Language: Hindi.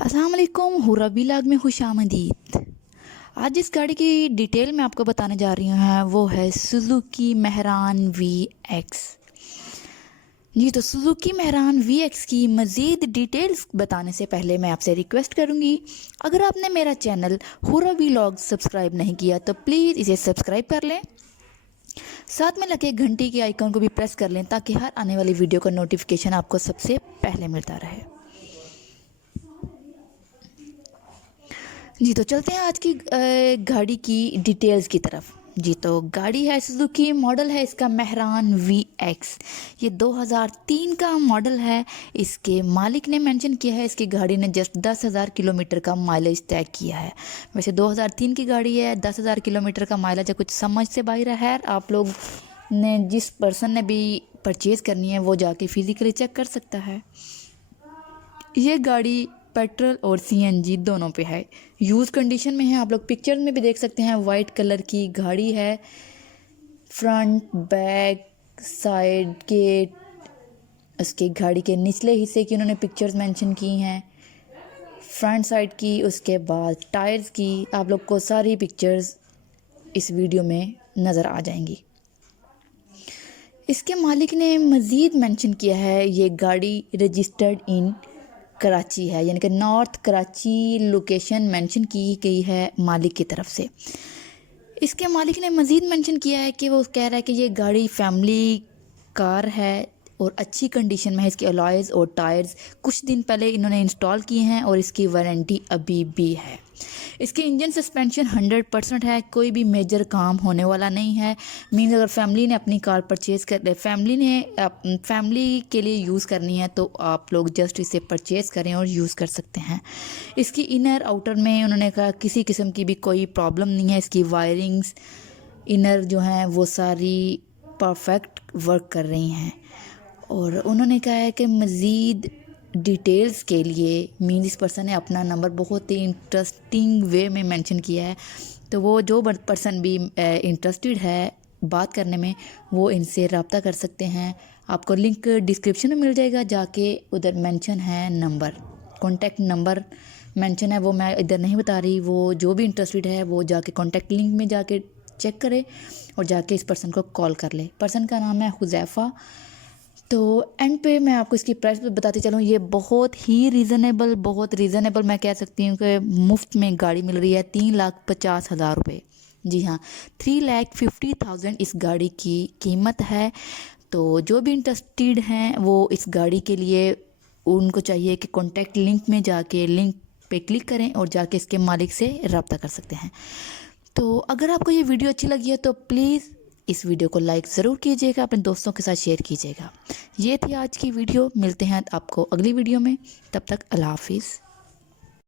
अस्सलाम वालेकुम, हुर्रा व्लॉग में खुशामदीद। आज जिस गाड़ी की डिटेल मैं आपको बताने जा रही हूँ वो है सुजुकी मेहरान वी एक्स। जी तो सुजुकी मेहरान वी एक्स की मज़ीद डिटेल्स बताने से पहले मैं आपसे रिक्वेस्ट करूँगी, अगर आपने मेरा चैनल हुर्रा व्लॉग सब्सक्राइब नहीं किया तो प्लीज़ इसे सब्सक्राइब कर लें। साथ में लगे घंटी के आइकन को भी प्रेस कर लें ताकि हर आने वाली वीडियो का नोटिफिकेशन आपको सबसे पहले मिलता रहे। जी तो चलते हैं आज की गाड़ी की डिटेल्स की तरफ। जी तो गाड़ी है सुजुकी, मॉडल है इसका मेहरान वी एक्स। ये 2003 का मॉडल है। इसके मालिक ने मेंशन किया है इसकी गाड़ी ने जस्ट 10,000 किलोमीटर का माइलेज तय किया है। वैसे 2003 की गाड़ी है, 10,000 किलोमीटर का माइलेज है, कुछ समझ से बाहर है। आप लोग ने जिस पर्सन ने भी परचेज़ करनी है वो जाके फिज़िकली चेक कर सकता है। ये गाड़ी पेट्रोल और सीएनजी दोनों पे है, यूज़ कंडीशन में है। आप लोग पिक्चर में भी देख सकते हैं, वाइट कलर की गाड़ी है। फ्रंट बैक साइड के उसके गाड़ी के निचले हिस्से की उन्होंने पिक्चर्स मेंशन की हैं, फ्रंट साइड की, उसके बाद टायर्स की। आप लोग को सारी पिक्चर्स इस वीडियो में नज़र आ जाएंगी। इसके मालिक ने मज़ीद मेंशन किया है ये गाड़ी रजिस्टर्ड इन कराची है, यानी कि नॉर्थ कराची लोकेशन मेंशन की गई है मालिक की तरफ से। इसके मालिक ने मज़ीद मेंशन किया है कि वो कह रहा है कि ये गाड़ी फैमिली कार है और अच्छी कंडीशन में है। इसके अलॉयज़ और टायर्स कुछ दिन पहले इन्होंने इंस्टॉल किए हैं और इसकी वारंटी अभी भी है। इसकी इंजन सस्पेंशन 100% है, कोई भी मेजर काम होने वाला नहीं है। मीन्स अगर फैमिली ने अपनी कार परचेज़ कर फैमिली के लिए यूज़ करनी है तो आप लोग जस्ट इसे परचेज़ करें और यूज़ कर सकते हैं। इसकी इनर आउटर में उन्होंने कहा किसी किस्म की भी कोई प्रॉब्लम नहीं है। इसकी वायरिंग्स इनर जो हैं वो सारी परफेक्ट वर्क कर रही हैं। और उन्होंने कहा है कि मज़ीद डिटेल्स के लिए मीन इस पर्सन ने अपना नंबर बहुत ही इंटरेस्टिंग वे में मेंशन किया है, तो वो जो पर्सन भी इंटरेस्टेड है बात करने में वो इनसे रब्ता कर सकते हैं। आपको लिंक डिस्क्रिप्शन में मिल जाएगा, जाके उधर मेंशन है नंबर, कॉन्टैक्ट नंबर मेंशन है, वो मैं इधर नहीं बता रही। वो जो भी इंटरेस्टेड है वो जाके कॉन्टैक्ट लिंक में जाके चेक करे और जाके इस पर्सन को कॉल कर ले। पर्सन का नाम है हुज़ैफ़ा। तो एंड पे मैं आपको इसकी प्राइस बताती चलूँ, ये बहुत रीज़नेबल मैं कह सकती हूँ कि मुफ्त में गाड़ी मिल रही है। 3,50,000 रुपये। जी हाँ, 3,50,000 इस गाड़ी की कीमत है। तो जो भी इंटरेस्टेड हैं वो इस गाड़ी के लिए उनको चाहिए कि कॉन्टैक्ट लिंक में जाके लिंक पे क्लिक करें और जाके इसके मालिक से रब्ता कर सकते हैं। तो अगर आपको ये वीडियो अच्छी लगी है तो प्लीज़ इस वीडियो को लाइक ज़रूर कीजिएगा, अपने दोस्तों के साथ शेयर कीजिएगा। ये थी आज की वीडियो, मिलते हैं आपको अगली वीडियो में, तब तक अल्लाह हाफिज़।